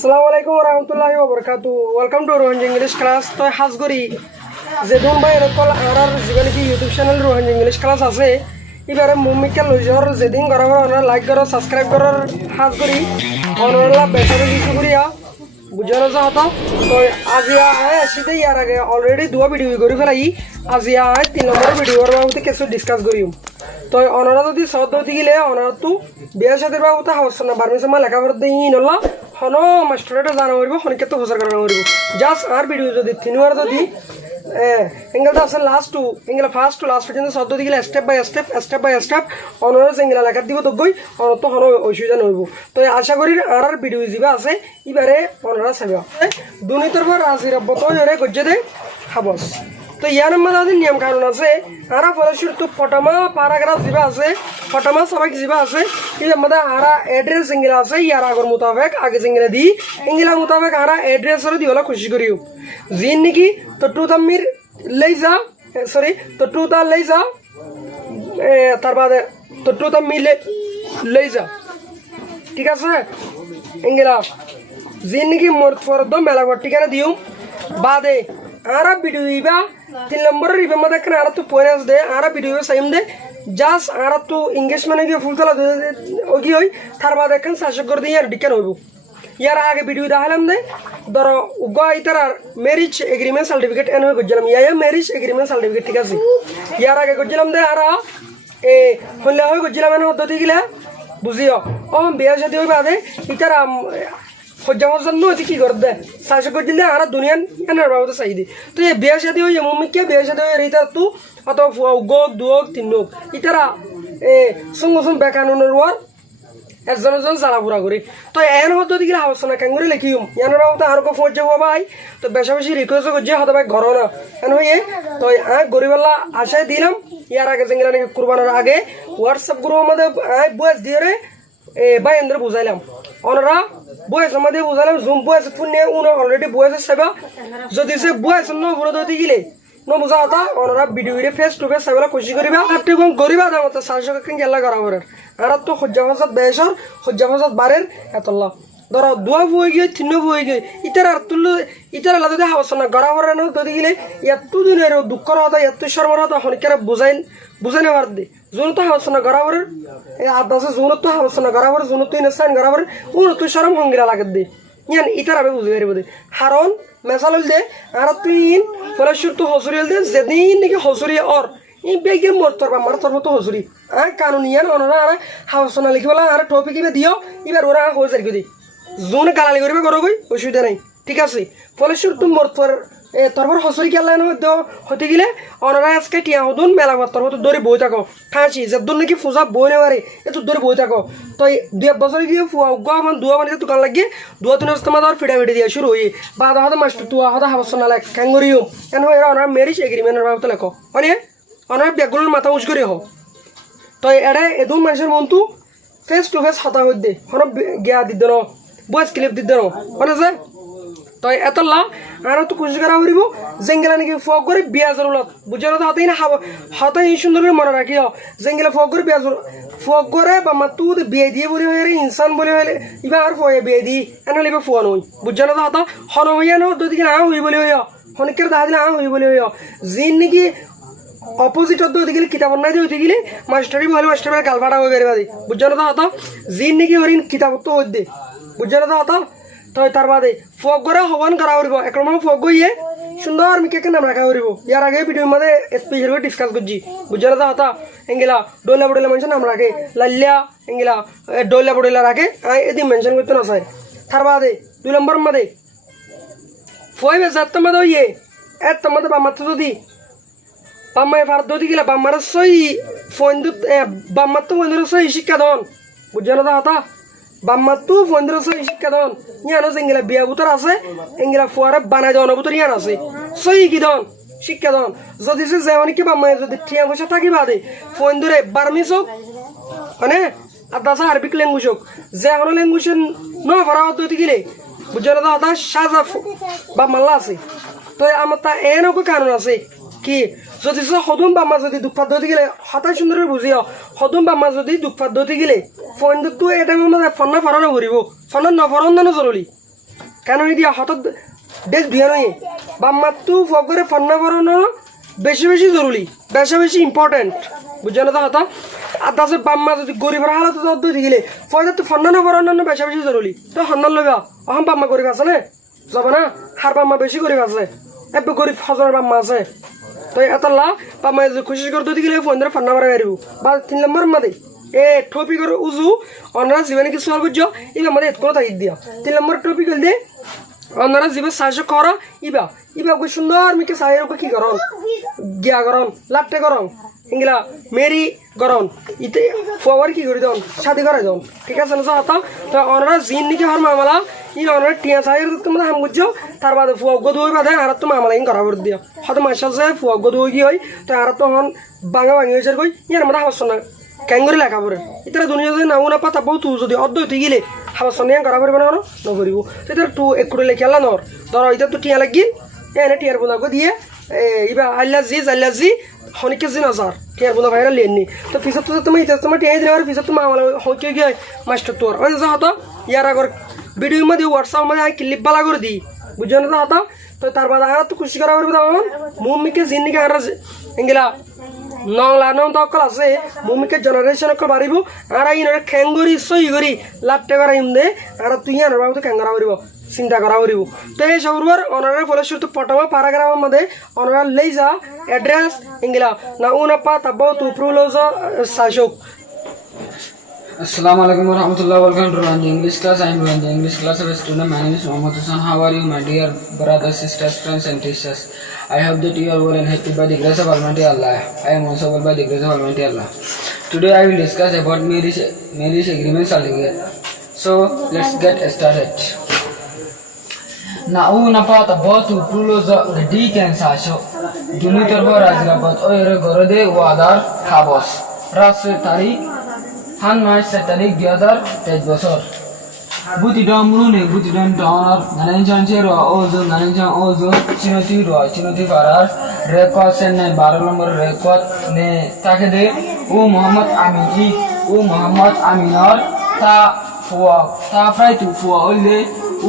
Assalamualaikum warahmatullahi wabarakatuh. Welcome to Rohan English class. তো হাজগরি যেদুন ভাই এরকম আর যেখানে কি YouTube channel Rohan English class আছে এবারে মুমিকা লইজর যেদিন করার ওনারা লাইক করো সাবস্ক্রাইব করার হাজগরি ওনারা বেসারে কিছু করিয়া বুঝানো যা হতো তো আজিয়া আসিতে ইয়ার আগে অলরেডি দুয়া ভিডিও করে ফেলাই আজিয়া 3 নম্বর ভিডিওর বাবদে কিছু ডিসকাস করিম তো ওনারা যদি সদ হতে গেলে ওনারা তো বিয়ে সাদের বাবদে হাওস না বারমিস মা লেখাপড়া দিয়ে নলা হনো মাস্টারটা জানা হইব হনিকে তো প্রচার করা হইব জাস্ট আর ভিডিও যদি তিনবার যদি এঙ্গেলটা আছে last two angle first two last পর্যন্ত সদ হতে গেলে স্টেপ বাই স্টেপ ওনারা এঙ্গেলা লেখা দিব তো গই ওনার তো হনো অসুবিধা নইব তো আশা করি আর ভিডিও যাবে আছে এবারে ওনারা চাইবে দুর্নীতির পর রাজির বত হয়ে গজ্জে দে হাবস তো ইয়ার মধ্যে নিয়ম কানুন আছে আর ফলস্বরূপ তো ফটামা প্যারাগ্রাফ যা আছে ফটামা সবাই যা আছে এর মধ্যে আর এড্রেস ইংলা আছে ইয়ার আগর মোতাবেক আগে ইংলা দি ইংলা মোতাবেক আর এড্রেসর দিওলা খুশি করিও জিন নাকি তো টু তামির লই যা সরি তো টু তা লই যা তার বাদে তো টু তামির লই যা ঠিক আছে ইংলা জিন নাকি মোর ফরদ মেলা ঠিকানা দিও বাদে आरा वीडियो इबा 3 नंबर इबा मदे कने आरा तू पोरेस दे आरा वीडियो साइम दे जास आरा तू इंग्लिश माने के फुल तला दे ओगी होई थार बाद एकन साशक कर दे यार डिकन होइबो यार आगे वीडियो दाहलम दे दरो उगा इतरा मैरिज एग्रीमेंट सर्टिफिकेट एन हो गजलम या मैरिज एग्रीमेंट सर्टिफिकेट ठीक আছে यार आगे गजलम दे आरा ए হলে হয় গজলম এন হদতি গিলা বুঝিও ও বিয়া শাদী হই বাদে ইতরা হজ্জামজন নতি কি করবে শাসক দিলে আর দুনিয়ান এনার বাবদ চাইদি তো এই বিয়া শাদী হই মুমিকে বিয়া শাদী হই রিতা তু অত গো দুক তিনক ইতারা এ সুঙ্গসুম বেকানুনের ওয়ার একজনজন জালাপুরা করে তো এন হতো দিকে আলোচনা কাঙ্গুরি লিখিম এনার বাবদ আর কো ফোন যাব ভাই তো বেশি বেশি রিকোয়েস্ট করছে হতো ভাই ঘর না এন হইয়ে তো গরিবাল্লা আশায় দিলাম ইয়ার আগে জেঙ্গলা নাকি কুরবানের আগে হোয়াটসঅ্যাপ গ্রুপের মধ্যে বয়স দিয়ে রে ভাই এন্দ্র বুঝাইলাম ওনারা বয়স আমাদের বুঝালাম জুম বয়স ফোন নিয়ে উনি অলরেডি বয়স সেবা যদি সে বয়স ন ফোন ধরতে গেলে ন বুঝা হতা ওনারা ভিডিও ফেস টু ফেস সেবেলা খুশি করিবা আপনি কোন গরিবা দাম তো শাসক কেন গেলা করা করে আর তো হজ্জা ফসাদ বেশর হজ্জা ফসাদ বারের এতল্লা ধরো দুয়া বই গিয়ে তিন বই গিয়ে ইতার আর তুললো ইতার আলাদা দেখা হচ্ছে না গড়া ভরে না ধরতে গেলে এত দিনের দুঃখর হতা এত শর্মার হতা হনিকারা বুঝাই নেবার দে জুন তো হচ্ছে না গড়া ভরের আদাসে জুন তো হচ্ছে না গড়া ভরে জুন তো ইনসান গড়া ভরে উন তুই শরম হঙ্গিরা লাগে দে ইয়ান ইতার আবে বুঝে পারিব দে হারন মেসাল দে আর তুই ইন ফলাশুর তো হসুরিল দে যেদিন নাকি হসুরি অর ই বেগের মরতর বা মারতর মতো হসুরি কানুন ইয়ান ওনারা আর হাওসনা লিখিবলা আর টপিক ইবে দিও এবার ওরা হয়ে যাবে দি জুন গালালি করিবে করো গই অসুবিধা নাই ঠিক আছে ফলাশুর তো মরতর তরফর হসুরি গেলা না হতে গেলে ওনারা আজকে টিয়া হদুন মেলা তরফ তো দৌড়ে বই থাকো ঠাঁচি যেদুন নাকি ফুজা বই নেওয়ারে এত দৌড়ে বই থাকো তো 2 বছর গিয়ে ফুয়া মান দুয়া মানে দোকান লাগিয়ে দুয়া তিন তোমার ধর ফিটা ফিটে দিয়ে শুরু হই বা হদা মাস্টার তুয়া হদা হাবস না লাগ কাঙ্গুরিও কেন হয় ওনারা ম্যারেজ এগ্রিমেন্টের বাবদ লেখো মানে ওনারা ব্যাগুলোর মাথা উঁচ করে হোক তো এটা এদুন মানুষের মনটু ফেস টু ফেস হতা হই দে হন গিয়া দিদ ন বয়স ক্লিপ দিদ ন মানে যে তো এতলা আর তো খুশি করা হইব জেঙ্গেলা নাকি ফক করে বিয়া জরুলত বুঝানো তো হাতেই না হাতে সুন্দর করে মনে রাখিও জেঙ্গেলা ফক করে বিয়া ফক করে বা মা তু বিয়ে দিয়ে বলি হয়ে ইনসান বলি হলে ইবা আর ফয়ে বিয়ে দি এনে লিবে ফোন হই বুঝানো তো হাতা হন হইয়া ন দুই দিকে না হই বলি হইয়া হনিকের দাহা দিলে হই বলি হইয়া জিন নাকি অপোজিট হতে হতে গেলে কিতাব নাই হইতে গেলে মাস্টারি বলে মাস্টারের গালফাটা হয়ে বেরবা দি বুঝানো তো হাতা জিন নাকি হরিণ কিতাব তো হই দে বুঝানো তো হাতা তো তার বাদে ফক করে হবান করা হইব একরম ফক গইয়ে সুন্দর মিকে নাম রাখা হইব ইয়ার আগে ভিডিওর মধ্যে স্পেশাল করে ডিসকাস করছি বুঝানো তো হাতা এঙ্গেলা ডোলা বড়লা মানুষ নাম রাখে লাল্লা এঙ্গেলা ডোলা বড়লা রাখে এদি মেনশন করতে না চাই তার বাদে 2 নম্বর মধ্যে ফইবে যাত মধ্যে হইয়ে এত মধ্যে বামাত যদি বাম্মায় ফার দদি গেলা বাম্মার সই ফোন বাম্মার তো ফোন সই শিক্ষা দন বুঝানো তো হাতা বাম্মা তো ফোন সই শিক্ষা দন ইয়ানো এঙ্গেলা বিয়া বুতর আছে এঙ্গেলা ফুয়ারে বানাই দেওয়ানো বুতর ইয়ান আছে সই কি দন শিক্ষা দন যদি সে যেমন কি বাম্মায় যদি ঠিয়া বসে থাকি বাদে ফোন ধরে বার্মিস হোক মানে আদাসা আরবিক ল্যাঙ্গুয়েজ হোক যে কোনো ল্যাঙ্গুয়েজ ন ভরা হতে গেলে বুঝানো তো হাতা সাজা বা মাল্লা আছে তো আমার তা এনকো কারণ আছে কি যদি সদুম বাম্মা যদি দুঃখাত ধরতে গেলে হঠাৎ সুন্দর বুঝিও সদুম বাম্মা যদি দুঃখাত ধরতে গেলে ফোন তো এটা ফোন না ফরানো করিব ফোন নফরন না জরুরি কেন দিয়া হঠাৎ ডেল ধুয়া নয় বাম্মাতো ফুয়া করে ফান্না বাড়ানো বেশি বেশি জরুরি বেশি ইম্পর্টেন্ট বুঝছো না তো হতা আর তাছাড়া বাম্মা যদি গরিবের হালত থাকিলে ফয়দা তো ফান্না না বাড়ানো বেশি জরুরি তো সন্ধান লইবা অহম বাম্মা গরিব আছে না যাব না হার বাম্মা বেশি গরিব আছে এবার গরিব হাজার বাম্মা আছে তো এটা লা বাম্মা যদি খুশি করতে দিলে ফোন ধরে ফান্না বাড়া মারিব বা 3 নম্বর মাদে টপিক উজু অনারা জীবনে কিছু আর বুঝছো এই আমাদের কোনো তাই দিয়া 3 নম্বর টপিক হল দে অনারা জীবন সাহায্য করা ইবা খুব সুন্দর মিকে সাহের কি করন গিয়া করন লাট্টে করন ইংলা মেরি করন ইতে ফওয়ার কি করে দন শাদি করে দন ঠিক আছে না সাথা তো অনারা জিন নিকে হর মামলা ই অনারা টিয়া সাহের তোমরা হাম বুঝছো তার বাদে ফুয়া গদ হই বাদে আর তো মামলা ইন করা দিয়া হয়তো মাসা যায় ফুয়া গদ হই কি হয় তো আর তো হন বাঙা ভাঙি হইছে কই ইয়ার মধ্যে হাসছ না ক্যাঙ্গুরি লেখা পড়ে ইতারা দুনিয়া যদি নাও না পাতা বহু তুই যদি অর্ধ হইতে গেলে হাবাস নিয়ে করা পারবে না নকরিব সেটা টু একটু লেখে আল্লাহ নর ধর এটা তো টিয়া লাগিল এনে টিয়ার বোনাকে দিয়ে ইবা আল্লাহ জি হনিকে জিন হাজার টিয়ার বোনা ভাইরা লিয়েননি তো ফিসত তো তুমি ইতিহাস তোমার টিয়া দিলে ফিসত তোমার আমার হইকে গিয়ে মাস্টার তোর ওই যা হতো ইয়ার আগর ভিডিও মধ্যে হোয়াটসঅ্যাপ মধ্যে আমি ক্লিপ বালা করে দিই বুঝছো না হতো তো তার বাদ আর তো খুশি করা করবে তখন মুমিকে জিন্নিকে আর এঙ্গিলা নং তকল আছে মুমিকে জেনারেশন অকল বাড়িব আর ইনরে খেঙ্গুরি সই করি লাট্টে করা দে আর তুই আর বাবু তো খেঙ্গরা করিব চিন্তা করা করিব তো এই সবর অনারের ফলশ্রুতি প্রথম প্যারাগ্রাফের মধ্যে অনার লেই যা অ্যাড্রেস ইংলা না উনাপা তাব তু প্রুলোজ শাসক Assalamu alaikum warahmatullahi wabarakatuh. Running English class. I am running English class of a student. My name is Muhammad Hussain. How are you, my dear brothers, sisters, friends, and teachers? I hope that you are well and happy by the grace of Almighty Allah. I am also well by the grace of Almighty Allah. Today I will discuss about marriage agreement certificate. So let's get started. Now, napata botu pruloza gadi can sasho. Duni tarbo rajrabat oire gorode wadar habos. Ras tarik Han March tarik 2023 বছর বুতি ডমরু নে বুতি ডন Donner গানেঞ্জন চেরো ওজো গানেঞ্জন ওজো চিনতি পারার record Sen 12 নম্বর record নে তাকে দে ও মোহাম্মদ আমিনর তা fry তু ফুয়া ওলে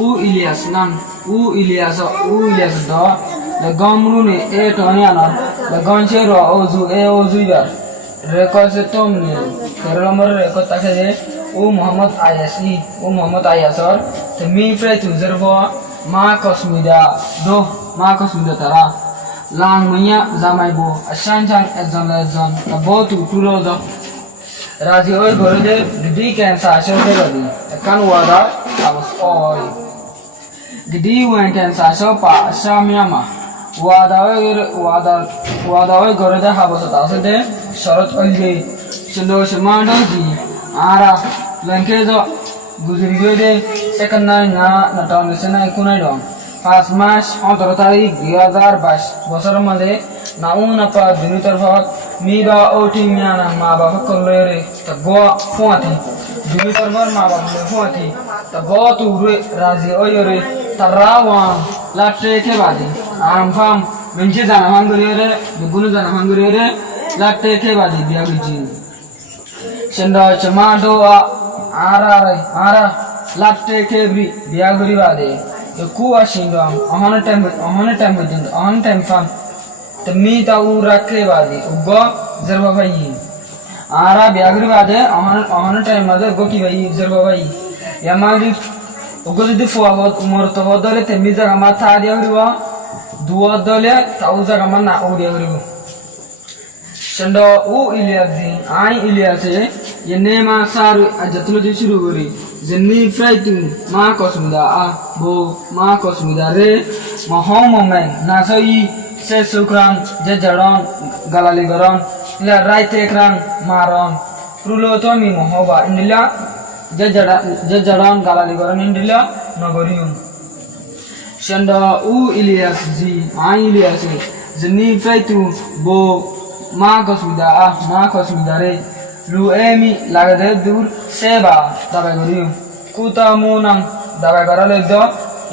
ও ইলিয়াস নাম ও ইলিয়াস দ গমরু নে এ টনিয়ানর গন চেরো ওজো ওজো ইবার রেকর্ড সে তোমনে 13 নম্বর রেকর্ড তাকে দে ও Mohammad আয়াসর te mi frai tu zervo ma kosmida tara lang munya zamai bo ashanjang exam ta bo tu tulo do razi oi gorode gidi kan sa sho de gadi kan wada abos oi gidi wen kan sa sho pa shamyama wada oi gorode habos ta se de sharat olge chendo shmando ji ara lenke do गुजरी गए दे second ना n town से ना Kunai done 5 मार्च 18 तारिख 2022 বছর মধ্যে noun আপা দুনি তরফ মিবা ওটি মিয়ানা মা বাবা করলে রে তা গোয়া ফুয়াতি দুনি তরফর মা বাবা ফুয়াতি তা গো তু রে রাজি ওই রে তা রাওয়া লাটে কে বাদি আম ফাম বেঞ্চে জানা মাঙ্গুরি রে দুগুনো জানা মাঙ্গুরি রে লাটে কে বাদি বিয়া গজি সেন্ডা চমা দোয়া ara latte kebri biya guri bade to ku ashindo on time fam to mi ta u rakhe bade ugo zarba bhai ara biya guri bade on time made ugo ki bhai zarba bhai yamali ugo jodi fuwa umor to dole te mi jaga ma tha dia guriwa duwa dole ta u jaga ma na u dia guriwa Shando u Iliasi, ai Iliasi, yenema saru ajatulo jishuru guri. Zenni fraitu ma kosmuda bo ma kosmuda re mahomomai nasoi se sukran jajaron galali garon la right ekran maron prulo tomi mohoba indila jajaron galali garon indila nagorium. Shando u Iliasi, ai Iliasi, zenni fraitu bo ma kosmida re lu emi lagade dur seba dabai goriu kuta munam dabai garale do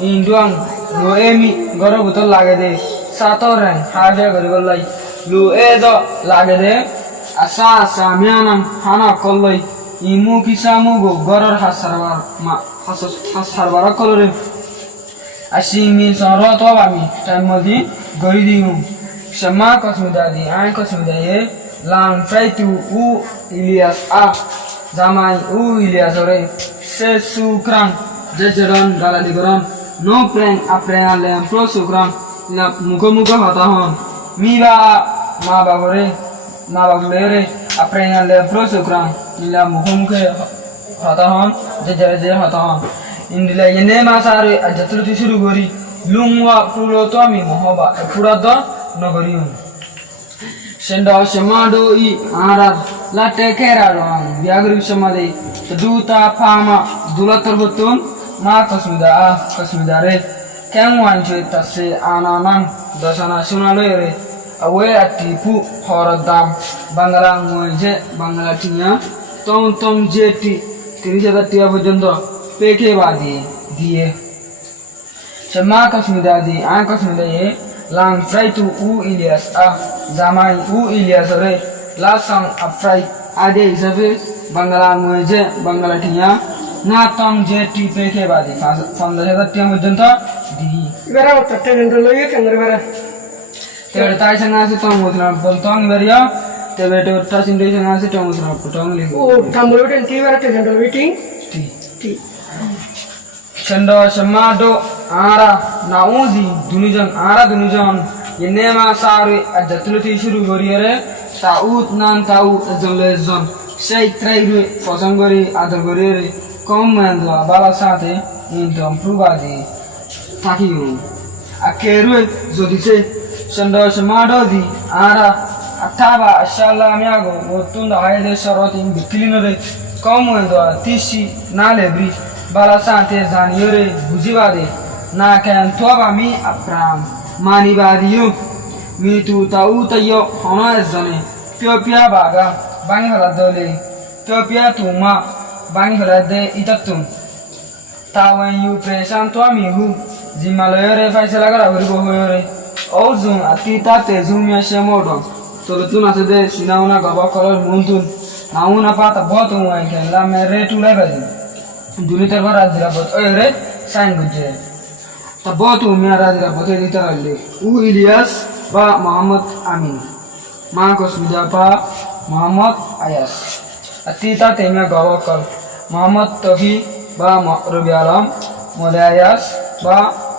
induang lu emi goro butol lagade satoren haje gorigolai lu edo lagade asa samianam hana kolloi imu kisamu go goror hasarbar kolore Asimi sonro to bami time modi gori diu shama kosmidadi ai kosmidaye lang try to u Ilyas a zamai u Ilyas ore se sukran jejeron galadigoron no pren apren alem pro sukran na muko hata hon miba ma bagore apren alem pro sukran ila muko hata hon jejer hata hon indila yene masare ajatlu tisuru gori lungwa pulo to ami mohoba purada nogoriun senda semado I arar la tekera ron biagri semade duta pama dulatar butun ma kasmidare kengwan cuita se ananan dasana sunalere awe atipu horadam bangala ngoje bangala tinya tom jeti 30,000 টিয়া পর্যন্ত পেকে বাদি দিয়ে semua kasmidadi an kasmidaye lang fry to u Ilyas a zamai u Ilyas ore lasang afrai ade hisabe bangala ngoje bangala tinya na tom jeti peke badi 50,000 টিয়া পর্যন্ত di ibara tatte dentro loye kangre bara tebe tai sanga se tom mutna bontong beria tebe to tasin de sanga se tom mutna potong li o tambolo dentro ibara tatte dentro waiting ti Sendo semado ara nauzi dunijan yenema sari ajatluti shuru goriyere taut nan tau azamlezon sei trairu fosangori adar goriyere komando bala sate indom prubadi takiu akeru zodise sendo semado di ara ataba ashala miago otunda haide sharotin bikilinore komando tisi nalebri bala sante zaniore bujibade na kan toba mi apram mani badiyo mi tu tau tayo hono ezone pia baga bangi haladole pia tuma bangi halade itatum tawen yu presan to mi hu jimalore faisala gara horibo hoyore ozun atita tezum ya shemodo tolutun asede sinauna gaba kolor muntun nauna pata botum wanken la mere tu level Dunitar bara dirabot oyre sain guje tabotu miara dirabot editaralle u Ilyas ba Muhammad Amin ma kosmida pa Muhammad Ayas atita temya gawakal Muhammad Tohi ba Rubi Alam Mode Ayas ba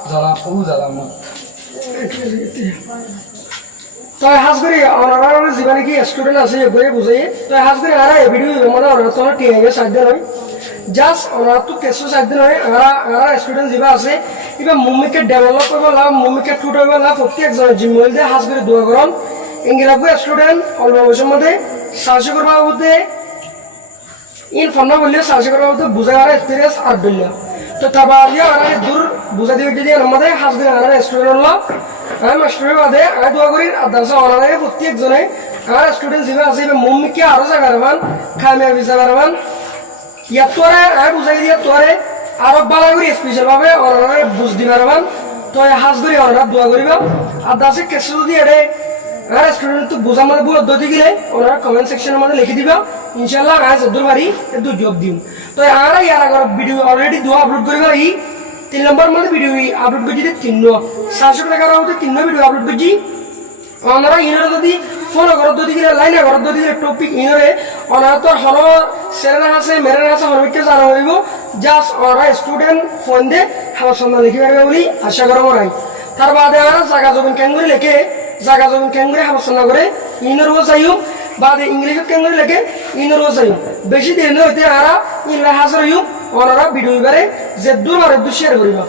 Zalamat তো হাজগরি honour জীবনে কি student আছে বই বুঝাই তো হাজগরি আর এই video মানে honour তো টিআই সাধ্য নয় জাস্ট অনার তো কেসো সাধ্য নয় আর স্টুডেন্ট যিবা আছে ইবা মুমিকে ডেভেলপ করব লা মুমিকে টুট হইব লা প্রত্যেক জন জিমল দে হাজগরি দোয়া করন ইংরাজি স্টুডেন্ট অল্প বয়সের মধ্যে সাহায্য করবা হতে ইন ফন্না বললে সাহায্য করবা হতে বুঝার এক্সপেরিয়েন্স আর দিল তো তাবালিয়া আর দূর বুঝা দিবে যদি আমাদের হাজগরি আর স্টুডেন্ট হলো আমি মাস্টারের বাদে আমি দোয়া করি আদালসা অনারে প্রত্যেক জনে আর স্টুডেন্ট যিবা আছে মুমিকে আরো জায়গা রাখবান কামিয়াবি জায়গা রাখবান ইয়াত তোরে আমি বুঝাই দিয়া তোরে আরো ভালো করে স্পেশাল ভাবে অনারে বুঝ দিবা রাখবান তো হাজ করি অনারা দোয়া করিবা আদালসে কেসে যদি এড়ে আর স্টুডেন্ট তো বোঝার মধ্যে ভুল দতি গেলে ওনারা কমেন্ট সেকশনের মধ্যে লিখে দিবা ইনশাআল্লাহ আজ যদ্দুর পারি একটু জব দিম তো আর ইয়ার আগর ভিডিও অলরেডি দোয়া আপলোড করিবা 3 নম্বর মধ্যে ভিডিও আপলোড করছি 300 টাকা হতে 3 ভিডিও আপলোড করছি ওনারা ইনরে যদি ফলো করত যদি গেলে লাইনে করত যদি টপিক ইনরে ওনারা তো হলো সেরা আছে মেরা আছে হরবিকে জানা হইব জাস্ট ওরা স্টুডেন্ট ফোন দে হাওয়া সন্ধান লিখে পারবে বলি আশা করব নাই তার বাদে আর জায়গা জমিন ক্যাঙ্গুরি লেখে জায়গা জমিন ক্যাঙ্গুরি হাওয়া সন্ধান করে ইনরও চাইও বাদে ইংলিশত ক্যাঙ্গুরি লেখে ইনরও চাইও বেশি দিন হইতে আর ইনরা হাজার হইও ওনারা ভিডিও বারে যে দূর আর শেয়ার করিবা